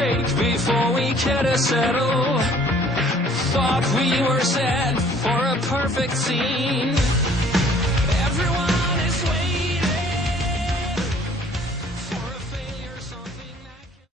take before we care to settle. Thought we were set for a perfect scene.